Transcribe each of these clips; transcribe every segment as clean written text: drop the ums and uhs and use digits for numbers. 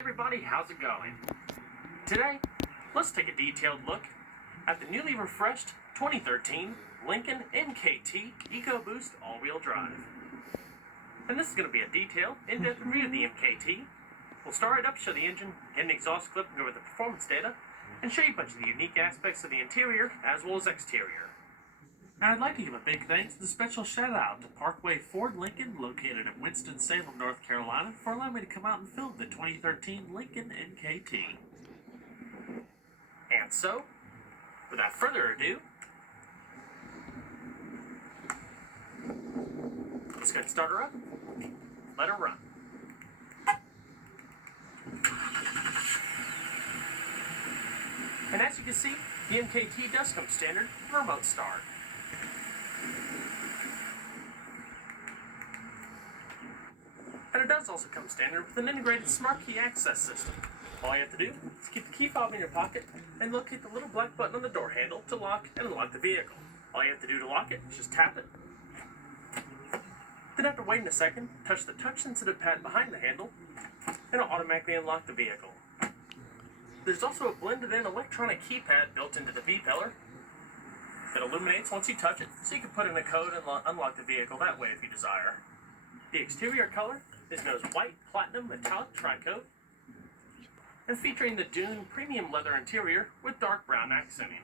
Everybody, how's it going? Today, let's take a detailed look at the newly refreshed 2013 Lincoln MKT Ecoboost all-wheel drive. And this is going to be a detailed, in-depth review of the MKT. We'll start it up, show the engine, get an exhaust clip, and go over the performance data, and show you a bunch of the unique aspects of the interior as well as exterior. And I'd like to give a big thanks and a special shout out to Parkway Ford Lincoln, located in Winston-Salem, North Carolina, for allowing me to come out and film the 2013 Lincoln MKT. And so, without further ado, let's go ahead and start her up, let her run. And as you can see, the MKT does come standard with a remote start. And it does also come standard with an integrated smart key access system. All you have to do is keep the key fob in your pocket and locate the little black button on the door handle to lock and unlock the vehicle. All you have to do to lock it is just tap it. Then after waiting a second, touch the touch-sensitive pad behind the handle and it'll automatically unlock the vehicle. There's also a blended-in electronic keypad built into the B-pillar that illuminates once you touch it, so you can put in a code and unlock the vehicle that way if you desire. The exterior color is known as white platinum metallic tricoat and featuring the Dune premium leather interior with dark brown accenting.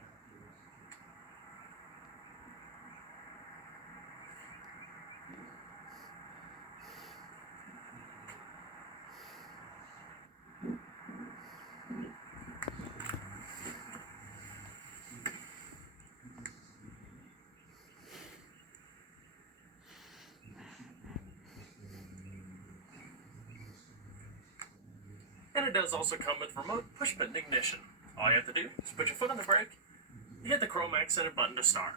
And it does also come with remote push-button ignition. All you have to do is put your foot on the brake, and hit the chrome accented button to start.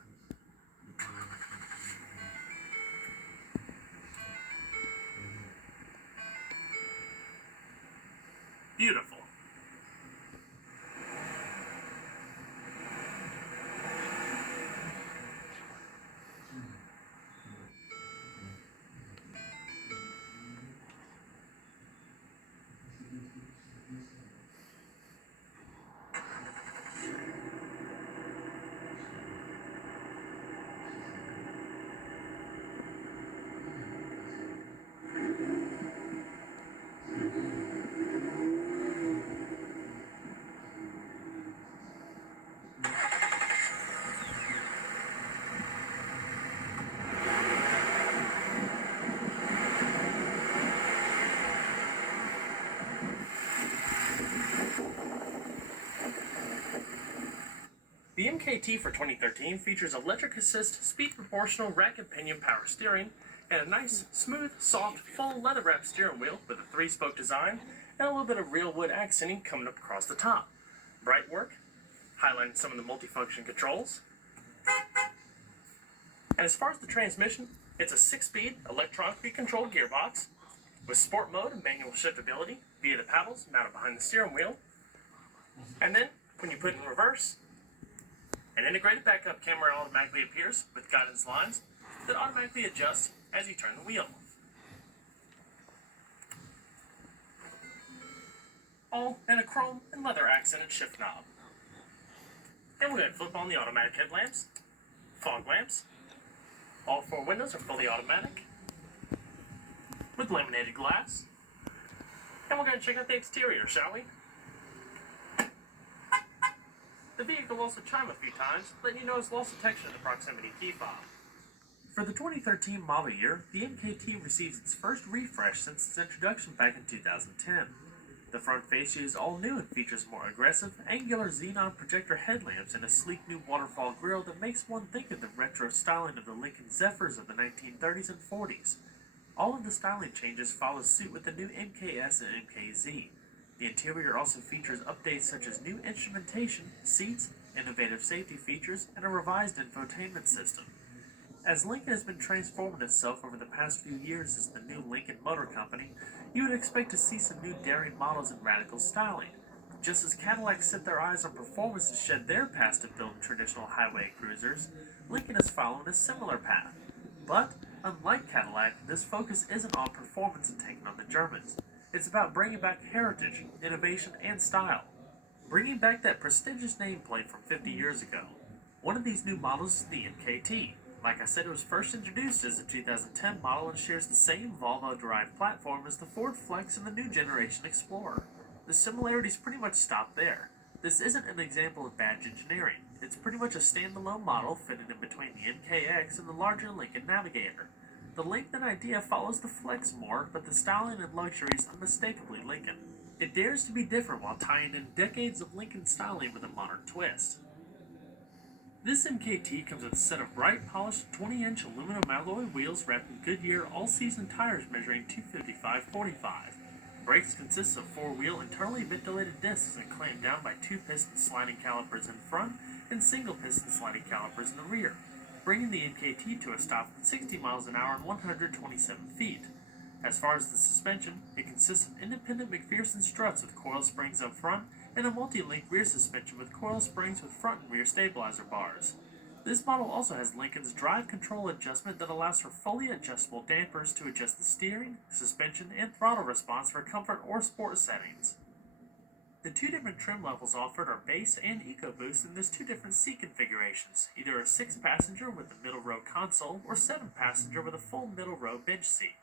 Beautiful. The MKT for 2013 features electric assist, speed proportional rack and pinion power steering, and a nice, smooth, soft, full leather-wrapped steering wheel with a 3-spoke design and a little bit of real wood accenting coming up across the top. Bright work, highlighting some of the multifunction controls. And as far as the transmission, it's a 6-speed electronically controlled gearbox with sport mode and manual shiftability via the paddles mounted behind the steering wheel. And then, when you put it in reverse, an integrated backup camera automatically appears with guidance lines that automatically adjust as you turn the wheel. All in a chrome and leather accented shift knob. And we're going to flip on the automatic headlamps, fog lamps. All 4 windows are fully automatic with laminated glass. And we're going to check out the exterior, shall we? The vehicle will also chime a few times, letting you know it's lost detection of the proximity key fob. For the 2013 model year, the MKT receives its first refresh since its introduction back in 2010. The front fascia is all new and features more aggressive, angular xenon projector headlamps and a sleek new waterfall grille that makes one think of the retro styling of the Lincoln Zephyrs of the 1930s and 40s. All of the styling changes follow suit with the new MKS and MKZ. The interior also features updates such as new instrumentation, seats, innovative safety features, and a revised infotainment system. As Lincoln has been transforming itself over the past few years as the new Lincoln Motor Company, you would expect to see some new daring models and radical styling. Just as Cadillac set their eyes on performance to shed their past of building traditional highway cruisers, Lincoln is following a similar path. But, unlike Cadillac, this focus isn't on performance and taking on the Germans. It's about bringing back heritage, innovation, and style. Bringing back that prestigious nameplate from 50 years ago. One of these new models is the MKT. Like I said, it was first introduced as a 2010 model and shares the same Volvo-derived platform as the Ford Flex and the new generation Explorer. The similarities pretty much stop there. This isn't an example of badge engineering. It's pretty much a standalone model fitted in between the MKX and the larger Lincoln Navigator. The length and idea follows the Flex more, but the styling and luxury is unmistakably Lincoln. It dares to be different while tying in decades of Lincoln styling with a modern twist. This MKT comes with a set of bright, polished 20-inch aluminum alloy wheels wrapped in Goodyear all-season tires measuring 255/45. Brakes consist of four-wheel internally ventilated discs and clamped down by two-piston sliding calipers in front and single-piston sliding calipers in the rear, bringing the MKT to a stop at 60 miles an hour and 127 feet. As far as the suspension, it consists of independent McPherson struts with coil springs up front and a multi-link rear suspension with coil springs with front and rear stabilizer bars. This model also has Lincoln's drive control adjustment that allows for fully adjustable dampers to adjust the steering, suspension, and throttle response for comfort or sport settings. The two different trim levels offered are Base and EcoBoost, and there's two different seat configurations, either a 6-passenger with a middle row console or 7-passenger with a full middle row bench seat.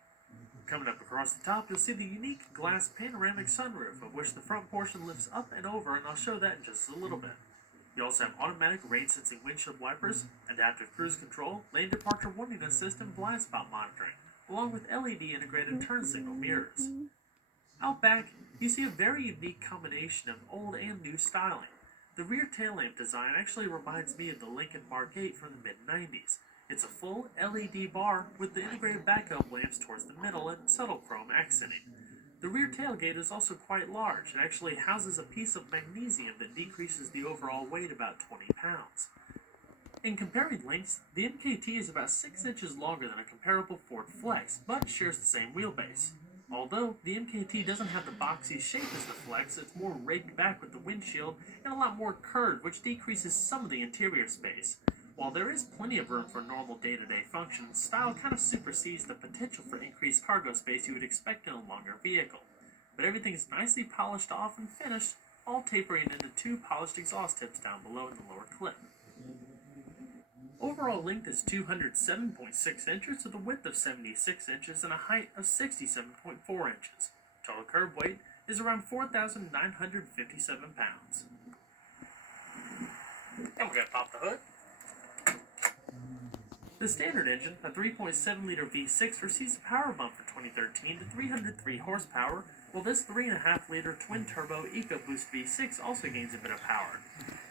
Coming up across the top, you'll see the unique glass panoramic sunroof, of which the front portion lifts up and over, and I'll show that in just a little bit. You also have automatic rain-sensing windshield wipers, adaptive cruise control, lane departure warning assist, and blind spot monitoring, along with LED integrated turn signal mirrors. Out back, you see a very unique combination of old and new styling. The rear tail lamp design actually reminds me of the Lincoln Mark 8 from the mid-90s. It's a full LED bar with the integrated backup lamps towards the middle and subtle chrome accenting. The rear tailgate is also quite large. It actually houses a piece of magnesium that decreases the overall weight about 20 pounds. In comparing lengths, the MKT is about 6 inches longer than a comparable Ford Flex, but shares the same wheelbase. Although the MKT doesn't have the boxy shape as the Flex, it's more raked back with the windshield and a lot more curved, which decreases some of the interior space. While there is plenty of room for normal day-to-day functions, style kind of supersedes the potential for increased cargo space you would expect in a longer vehicle. But everything is nicely polished off and finished, all tapering into two polished exhaust tips down below in the lower clip. Overall length is 207.6 inches with a width of 76 inches and a height of 67.4 inches. Total curb weight is around 4,957 pounds. And we're going to pop the hood. The standard engine, a 3.7-liter V6, receives a power bump for 2013 to 303 horsepower, while this 3.5-liter twin-turbo EcoBoost V6 also gains a bit of power.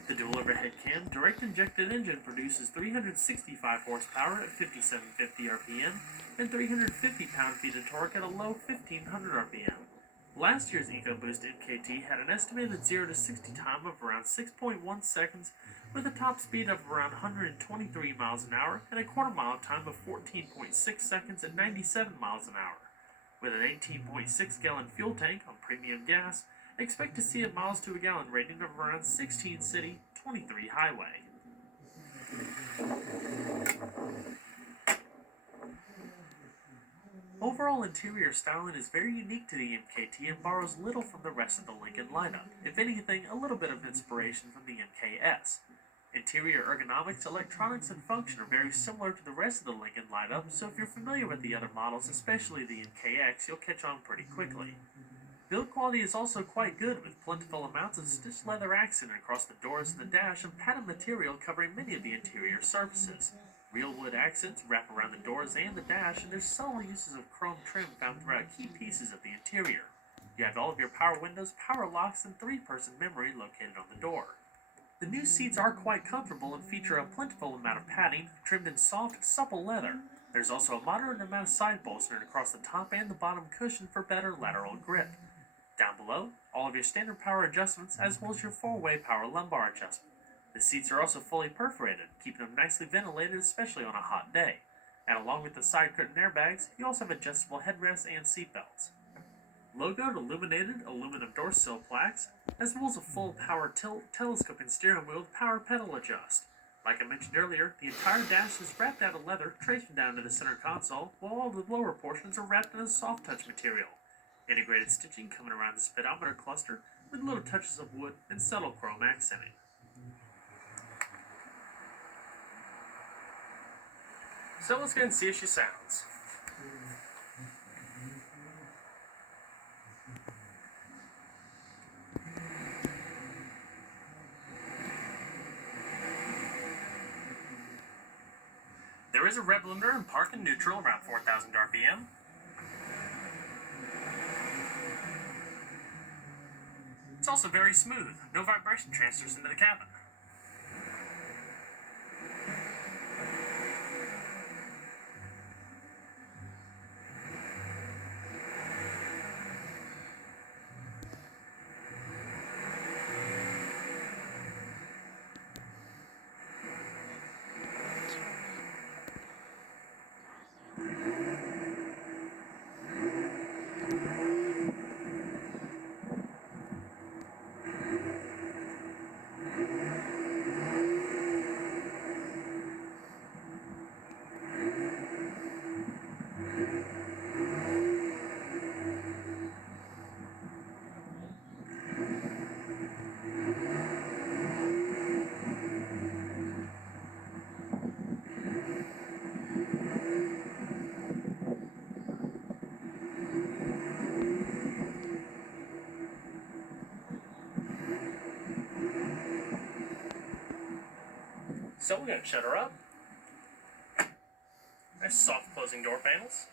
The dual overhead cam direct-injected engine produces 365 horsepower at 5,750 RPM and 350 pound-feet of torque at a low 1,500 RPM. Last year's EcoBoost MKT had an estimated 0 to 60 time of around 6.1 seconds with a top speed of around 123 miles an hour and a quarter-mile time of 14.6 seconds at 97 miles an hour. With an 18.6-gallon fuel tank on premium gas, expect to see a miles to a gallon rating of around 16 city, 23 highway. Overall interior styling is very unique to the MKT and borrows little from the rest of the Lincoln lineup, if anything, a little bit of inspiration from the MKS. Interior ergonomics, electronics, and function are very similar to the rest of the Lincoln lineup, so if you're familiar with the other models, especially the MKX, you'll catch on pretty quickly. Build quality is also quite good, with plentiful amounts of stitched leather accent across the doors and the dash and patterned material covering many of the interior surfaces. Real wood accents wrap around the doors and the dash, and there's subtle uses of chrome trim found throughout key pieces of the interior. You have all of your power windows, power locks, and 3-person memory located on the door. The new seats are quite comfortable and feature a plentiful amount of padding, trimmed in soft, supple leather. There's also a moderate amount of side bolstering across the top and the bottom cushion for better lateral grip. Down below, all of your standard power adjustments, as well as your 4-way power lumbar adjustment. The seats are also fully perforated, keeping them nicely ventilated, especially on a hot day. And along with the side curtain airbags, you also have adjustable headrests and seatbelts. Logoed illuminated aluminum door sill plaques, as well as a full power tilt telescoping steering wheel with power pedal adjust. Like I mentioned earlier, the entire dash is wrapped out of leather, tracing down to the center console, while all the lower portions are wrapped in a soft touch material. Integrated stitching coming around the speedometer cluster with little touches of wood and subtle chrome accenting. So let's go and see if she sounds. There is a rev limiter in park and neutral around 4,000 RPM. It's also very smooth, no vibration transfers into the cabin. So we're going to shut her up. Nice soft closing door panels.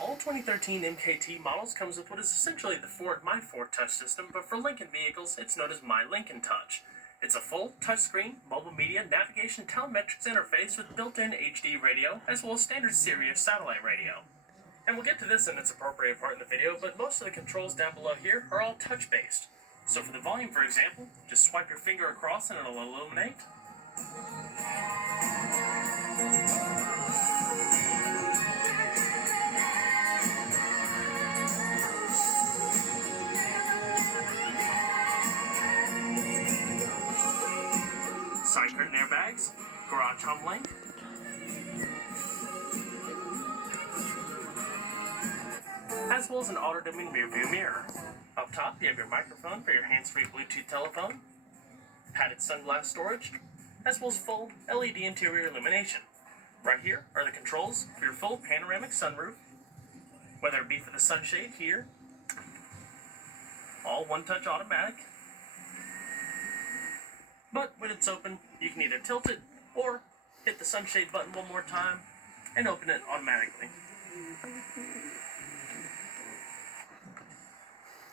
All 2013 MKT models comes with what is essentially the My Ford Touch system, but for Lincoln vehicles, it's known as My Lincoln Touch. It's a full touchscreen, mobile media, navigation, telemetrics interface with built-in HD radio, as well as standard Sirius satellite radio. And we'll get to this in its appropriate part in the video, but most of the controls down below here are all touch-based. So for the volume, for example, just swipe your finger across and it'll illuminate. Side curtain airbags, garage hum link, as well as an auto-dimming rear view mirror. Up top, you have your microphone for your hands-free Bluetooth telephone, padded sunglass storage, as well as full LED interior illumination. Right here are the controls for your full panoramic sunroof, whether it be for the sunshade here, all one-touch automatic. But when it's open, you can either tilt it or hit the sunshade button one more time and open it automatically.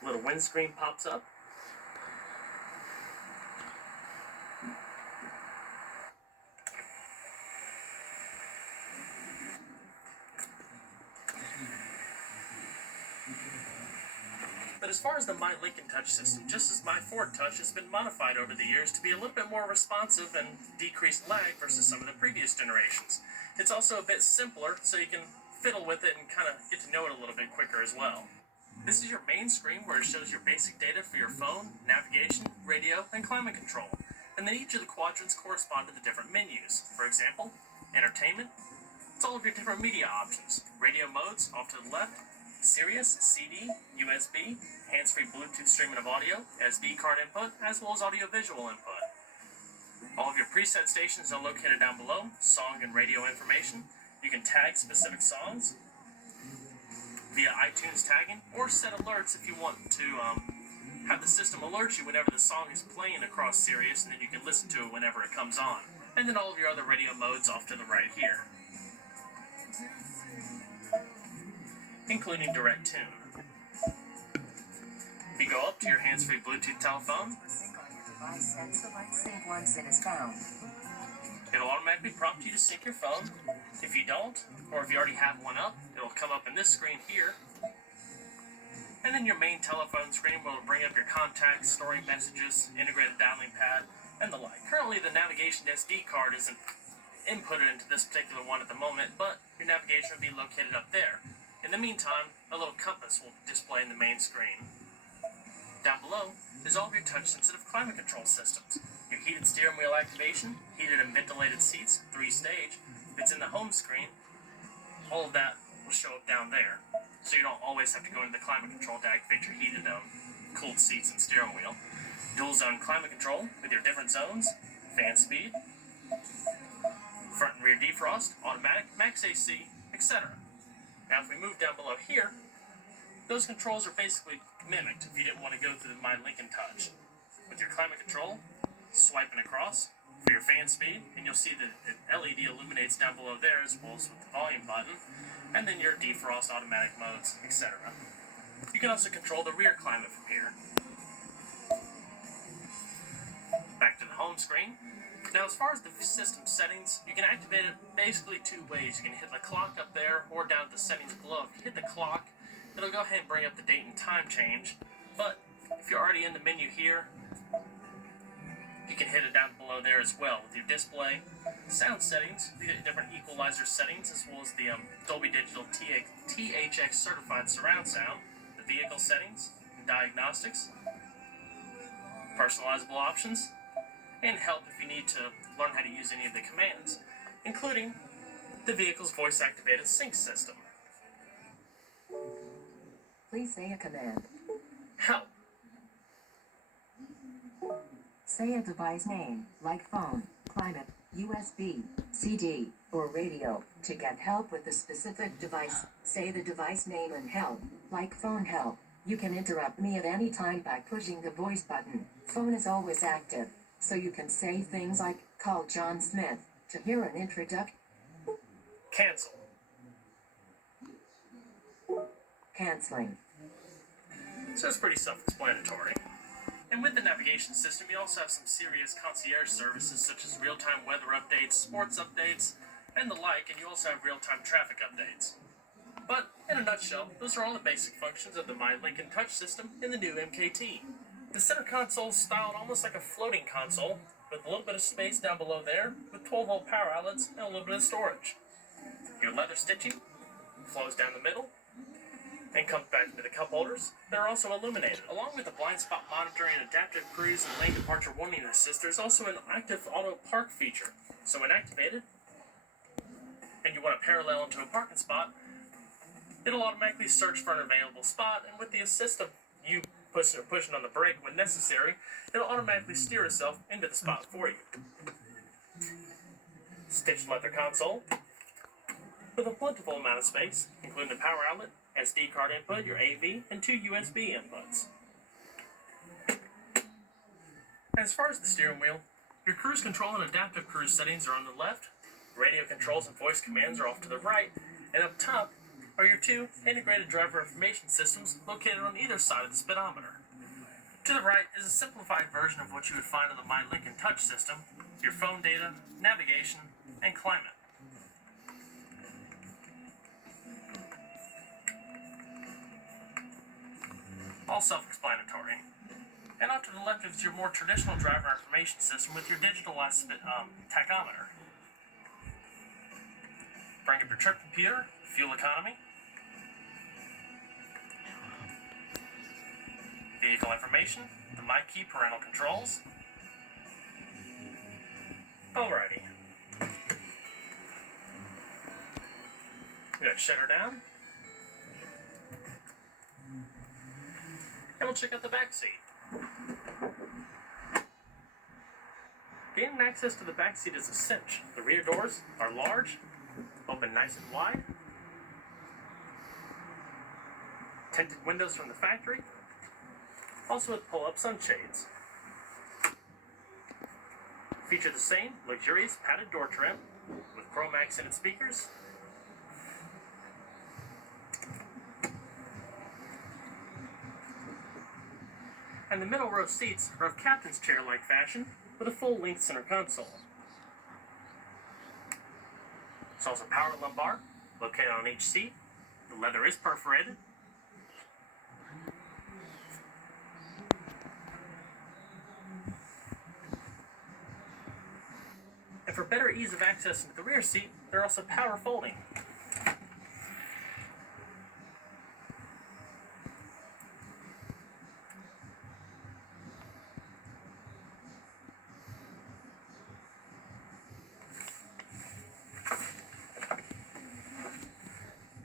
Little windscreen pops up. But as far as the My Lincoln Touch system, just as My Ford Touch has been modified over the years to be a little bit more responsive and decrease lag versus some of the previous generations. It's also a bit simpler, so you can fiddle with it and kind of get to know it a little bit quicker as well. This is your main screen where it shows your basic data for your phone, navigation, radio, and climate control. And then each of the quadrants correspond to the different menus. For example, entertainment, it's all of your different media options. Radio modes off to the left, Sirius, CD, USB, hands-free Bluetooth streaming of audio, SD card input, as well as audio-visual input. All of your preset stations are located down below, song and radio information. You can tag specific songs via iTunes tagging, or set alerts if you want to have the system alert you whenever the song is playing across Sirius, and then you can listen to it whenever it comes on. And then all of your other radio modes off to the right here, including direct tune. If you go up to your hands-free Bluetooth telephone, it'll automatically prompt you to sync your phone. If you don't, or if you already have one up, it'll come up in this screen here. And then your main telephone screen will bring up your contacts, storing messages, integrated dialing pad, and the like. Currently, the navigation SD card isn't inputted into this particular one at the moment, but your navigation will be located up there. In the meantime, a little compass will display in the main screen. Down below is all of your touch-sensitive climate control systems. Your heated steering wheel activation, heated and ventilated seats, 3-stage. If it's in the home screen, all of that will show up down there. so you don't always have to go into the climate control to activate your heated cooled seats and steering wheel. Dual zone climate control with your different zones, fan speed, front and rear defrost, automatic, max AC, etc. Now if we move down below here, those controls are basically mimicked if you didn't want to go through the My Lincoln Touch. With your climate control, swiping across for your fan speed, and you'll see that the LED illuminates down below there as well as with the volume button, and then your defrost, automatic modes, etc. You can also control the rear climate from here. Back to the home screen. Now as far as the system settings, you can activate it basically two ways. You can hit the clock up there or down at the settings below. If you hit the clock, it'll go ahead and bring up the date and time change, but if you're already in the menu here, you can hit it down below there as well. With your display, sound settings, you get different equalizer settings as well as the Dolby Digital THX certified surround sound, the vehicle settings, diagnostics, personalizable options, and help if you need to learn how to use any of the commands, including the vehicle's voice-activated sync system. Please say a command. Help. Say a device name, like phone, climate, USB, CD, or radio. To get help with the specific device, say the device name and help, like phone help. You can interrupt me at any time by pushing the voice button. Phone is always active, so you can say things like, call John Smith, to hear an introduction. Cancel. Canceling. So it's pretty self-explanatory. And with the navigation system, you also have some serious concierge services such as real-time weather updates, sports updates, and the like, and you also have real-time traffic updates. But, in a nutshell, those are all the basic functions of the My Lincoln Touch system in the new MKT. The center console is styled almost like a floating console, with a little bit of space down below there, with 12-volt power outlets and a little bit of storage. Your leather stitching flows down the middle, and comes back into the cup holders. They're also illuminated. Along with the blind spot monitoring, adaptive cruise, and lane departure warning assist, there's also an active auto park feature. So when activated, and you want to parallel into a parking spot, it'll automatically search for an available spot, and with the assist of you pushing on the brake when necessary, it'll automatically steer itself into the spot for you. Stitched leather console, with a plentiful amount of space, including the power outlet, SD card input, your AV, and 2 USB inputs. As far as the steering wheel, your cruise control and adaptive cruise settings are on the left, radio controls and voice commands are off to the right, and up top are your 2 integrated driver information systems located on either side of the speedometer. To the right is a simplified version of what you would find on the My Lincoln Touch system, your phone data, navigation, and climate. All self-explanatory. And off to the left is your more traditional driver information system with your digitalized tachometer. Bring up your trip computer, fuel economy, vehicle information, the My Key parental controls. Alrighty. We got shut her down. And we'll check out the back seat. Gaining access to the back seat is a cinch. The rear doors are large, open nice and wide. Tinted windows from the factory, also with pull-up sunshades. Feature the same luxurious padded door trim with chrome accented speakers. And the middle row seats are of captain's chair-like fashion with a full-length center console. There's also power lumbar located on each seat. The leather is perforated. And for better ease of access into the rear seat, they're also power folding.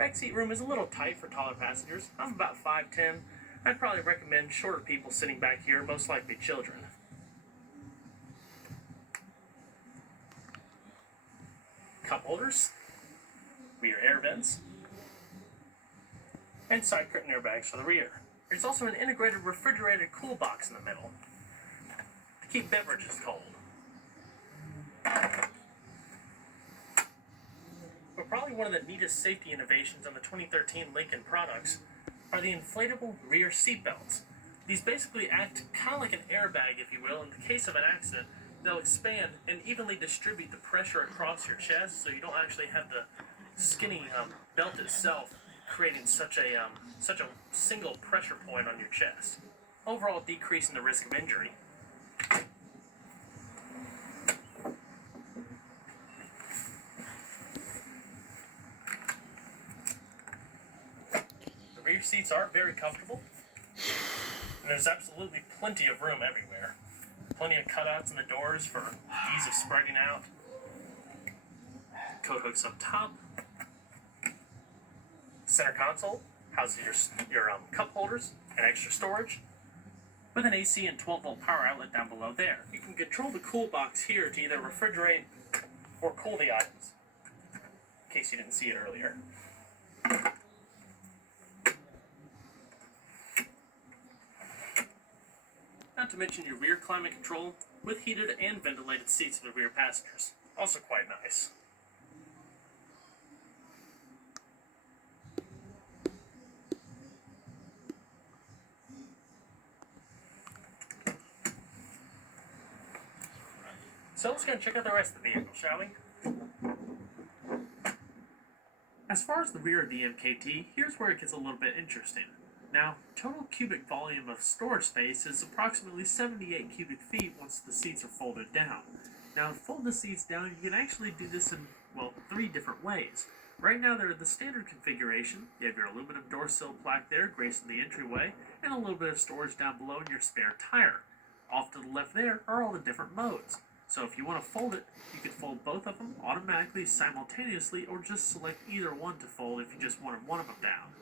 backseat room is a little tight for taller passengers. I'm about 5'10". I'd probably recommend shorter people sitting back here, most likely children. Cup holders, rear air vents, and side curtain airbags for the rear. There's also an integrated refrigerated cool box in the middle to keep beverages cold. But probably one of the neatest safety innovations on the 2013 Lincoln products are the inflatable rear seat belts. These basically act kind of like an airbag, if you will. In the case of an accident, they'll expand and evenly distribute the pressure across your chest, so you don't actually have the skinny belt itself creating such a single pressure point on your chest, overall decreasing the risk of injury. The rear seats are very comfortable, and there's absolutely plenty of room everywhere. Plenty of cutouts in the doors for ease of spreading out. Coat hooks up top. Center console houses your cup holders and extra storage, with an AC and 12-volt power outlet down below there. You can control the cool box here to either refrigerate or cool the items, in case you didn't see it earlier. Not to mention your rear climate control with heated and ventilated seats for the rear passengers. Also quite nice. So let's go and check out the rest of the vehicle, shall we? As far as the rear of the MKT, here's where it gets a little bit interesting. Now, total cubic volume of storage space is approximately 78 cubic feet once the seats are folded down. Now, to fold the seats down, you can actually do this in, well, 3 different ways. Right now, they're the standard configuration. You have your aluminum door sill plaque there, gracing the entryway, and a little bit of storage down below in your spare tire. Off to the left there are all the different modes. So if you want to fold it, you can fold both of them automatically simultaneously, or just select either one to fold if you just wanted one of them down.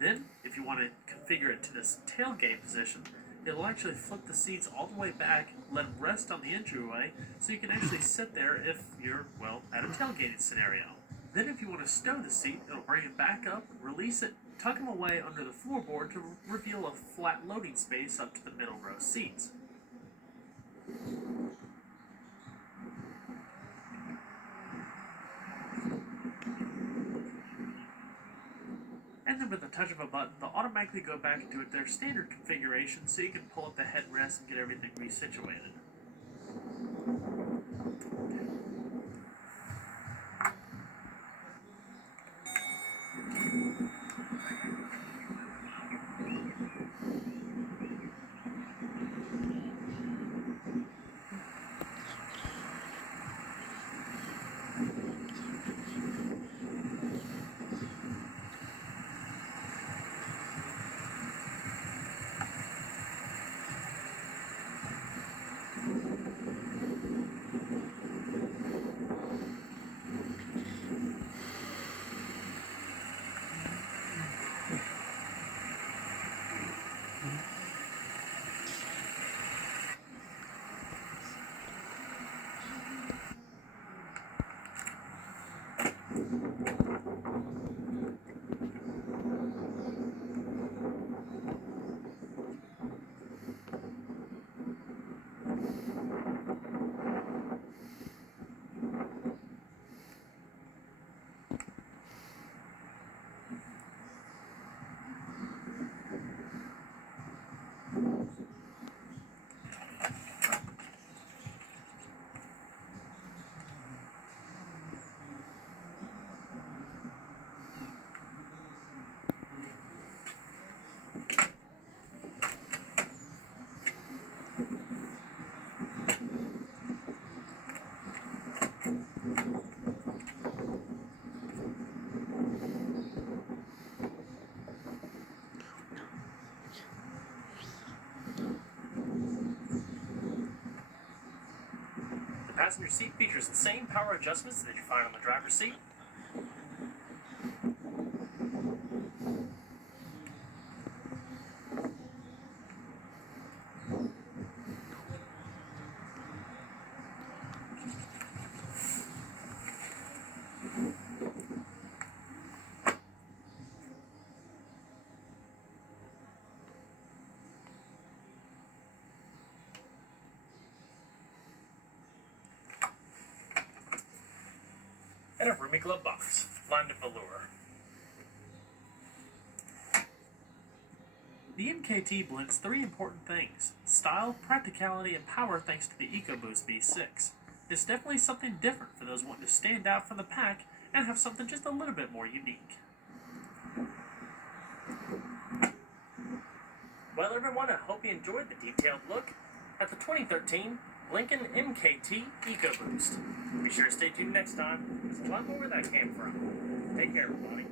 Then, if you want to configure it to this tailgate position, it'll actually flip the seats all the way back, let them rest on the entryway, so you can actually sit there if you're, well, at a tailgating scenario. Then if you want to stow the seat, it'll bring it back up, release it, tuck them away under the floorboard to reveal a flat loading space up to the middle row seats. And then with the touch of a button, they'll automatically go back into their standard configuration, so you can pull up the headrest and get everything resituated. The passenger seat features the same power adjustments that you find on the driver's seat. and a roomy glove box, lined in velour. The MKT blends three important things: style, practicality, and power thanks to the Ecoboost V6. It's definitely something different for those wanting to stand out from the pack and have something just a little bit more unique. Well everyone, I hope you enjoyed the detailed look at the 2013 Lincoln MKT Ecoboost. Be sure to stay tuned next time, there's a lot more where that came from. Take care everybody.